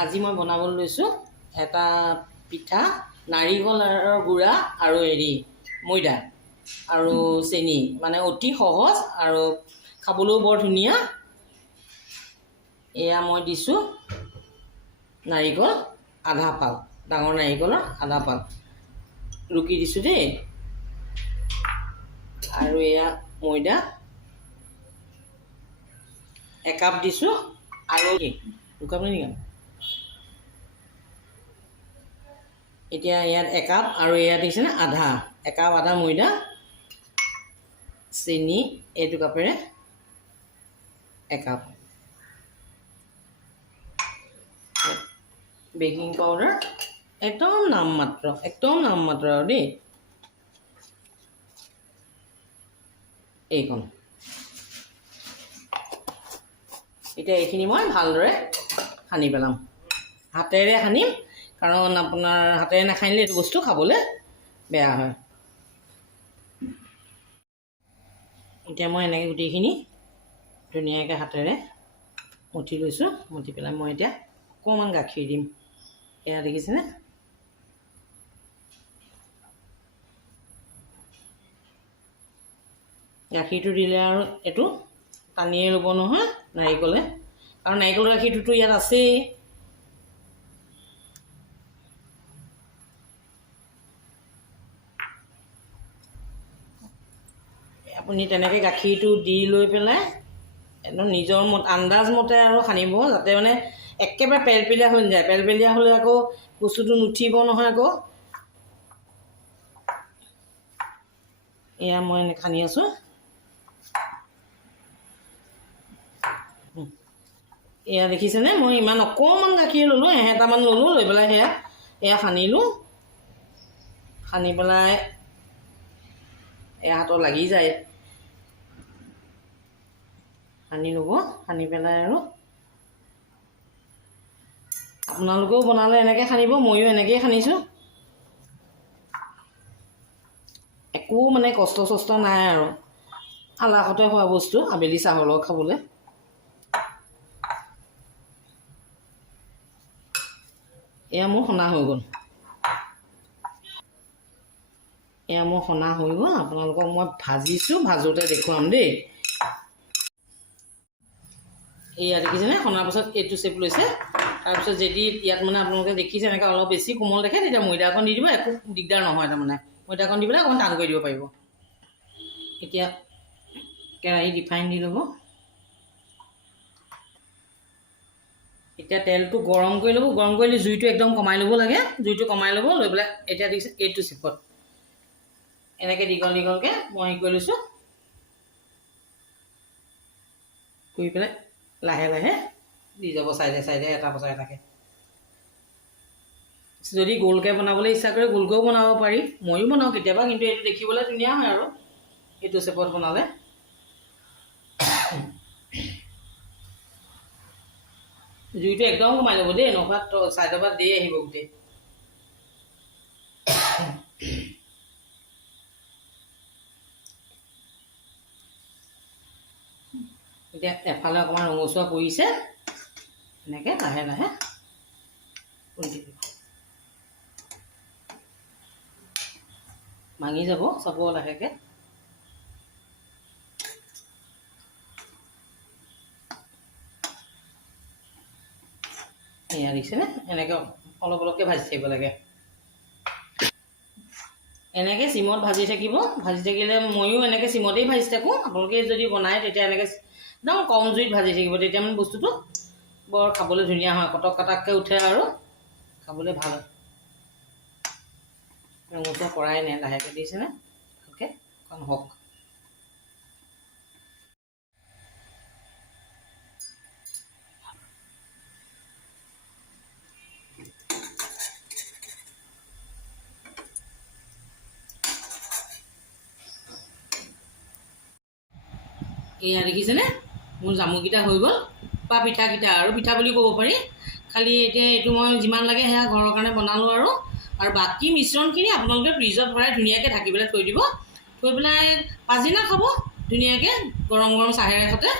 আজি মই বনাবলৈ লৈছোঁ এটা পিঠা নাৰিকলৰ গুড়া আৰু ময়দা আৰু চেনি, মানে অতি সহজ আৰু খাবলৈও বৰ ধুনীয়া। এয়া মই দিছোঁ নাৰিকল আধা পাল, ডাঙৰ নাৰিকলৰ আধা পাল ৰুকি দিছোঁ দেই। আৰু এয়া ময়দা একাপ দিছোঁ আৰু দুকাপ নেকি? এতিয়া ইয়াত একাপ আৰু এয়া দিছেনে আধা, একাপ আধা ময়দা, চেনি এইটো কাপেৰে একাপ, বেকিং পাউডাৰ একদম নামমাত্ৰ আৰু দেই, এইকণ। এতিয়া এইখিনি মই ভালদৰে সানি পেলাম, হাতেৰে সানিম, কাৰণ আপোনাৰ হাতেৰে নাসানিলে এইটো বস্তু খাবলৈ বেয়া হয়। এতিয়া মই এনেকৈ গোটেইখিনি ধুনীয়াকৈ হাতেৰে মঠি লৈছোঁ। মঠি পেলাই মই এতিয়া অকণমান গাখীৰ দিম। এয়া দেখিছেনে? গাখীৰটো দিলে আৰু এইটো টানিয়ে ল'ব নহয় নাৰিকলে, আৰু নাৰিকলৰ গাখীৰটোতো ইয়াত আছেই। আপুনি তেনেকৈ গাখীৰটো দি লৈ পেলাই একদম নিজৰ আন্দাজ মতে আৰু সানিব, যাতে মানে একেবাৰে পেলপেলীয়া হৈ নাযায়। পেলপেলীয়া হ'লে আকৌ বস্তুটো নুঠিব নহয় আকৌ। এয়া মই এনেকৈ সানি আছোঁ। এয়া দেখিছেনে? মই ইমান অকণমান গাখীৰ ল'লোঁ, এহেটামান ল'লোঁ, লৈ পেলাই এয়া সানিলোঁ। সানি পেলাই এয়া হাতত লাগি যায়। সানি ল'ব, সানি পেলাই আৰু আপোনালোকেও বনালে এনেকৈ সানিব, ময়ো এনেকৈয়ে সানিছোঁ। একো মানে কষ্ট চষ্ট নাই আৰু আলাসতে হোৱা বস্তু, আবেলি চাহৰ লগত খাবলৈ। এয়া মোৰ সনা হৈ গ'ল, আপোনালোকক মই ভাজিছোঁ, ভাজোঁতে দেখুৱাম দেই। এয়া দেখিছেনে? সনাৰ পাছত এইটো শ্বেপ লৈছে। তাৰপিছত যদি ইয়াত মানে আপোনালোকে দেখিছে এনেকৈ অলপ বেছি কোমল দেখে, তেতিয়া ময়দা অকণ দি দিব, একো দিগদাৰ নহয়। তাৰমানে ময়দা অকণ দি পেলাই অকণ টান কৰি দিব পাৰিব। এতিয়া কেৰাহীত ৰিফাইন দি ল'ব। এতিয়া তেলটো গৰম কৰি ল'ব, গৰম কৰিলে জুইটো একদম কমাই ল'ব লাগে, জুইটো কমাই ল'ব। লৈ পেলাই এতিয়া দেখিছে এইটো শ্বেপত এনেকৈ দীঘল দীঘলকৈ মই হেৰি কৰি লৈছোঁ। কৰি পেলাই লাহে লাহে দি যাব চাইডে চাইডে, এটা পাছত এটাকৈ। যদি গোলকৈ বনাবলৈ ইচ্ছা কৰে গোলকৈও বনাব পাৰি, ময়ো বনাওঁ কেতিয়াবা, কিন্তু এইটো দেখিবলৈ ধুনীয়া হয় আৰু এইটো শ্বেপত বনালে। জুইটো একদম কমাই ল'ব দেই, নহ'বা চাইডৰ পৰা দেই আহিব গোটেই। এতিয়া এফালে অকণমান ৰঙচুৱা পৰিছে, এনেকৈ লাহে লাহে উলটি দিব, ভাঙি যাব, চাব লাহেকৈ। এয়া দেখিছেনে? এনেকৈ অলপ অলপকৈ ভাজি থাকিব লাগে। এনেকৈ চিমত ভাজি থাকিব, ভাজি থাকিলে ময়ো এনেকৈ চিমতেই ভাজি থাকোঁ। আপোনালোকে যদি বনায় তেতিয়া এনেকৈ একদম কম জুইত ভাজি থাকিব, তেতিয়া মানে বস্তুটো বৰ খাবলৈ ধুনীয়া হয়, কটক কটাককৈ উঠে আৰু খাবলৈ ভাল হয়। ৰঙচুৱা কৰাই নাই, লাহেকৈ দিছেনে? ভালকৈ অকণ হওক। এয়া দেখিছেনে? মোৰ জামুকেইটা হৈ গ'ল, বা পিঠাকেইটা আৰু পিঠা বুলি ক'ব পাৰি। খালি এতিয়া এইটো মই যিমান লাগে সেয়া ঘৰৰ কাৰণে বনালোঁ আৰু বাকী মিশ্ৰণখিনি আপোনালোকে ফ্ৰিজত ভৰাই ধুনীয়াকৈ ঢাকি পেলাই থৈ দিব। থৈ পেলাই পাছদিনা খাব ধুনীয়াকৈ গৰম গৰম চাহেৰে সৈতে।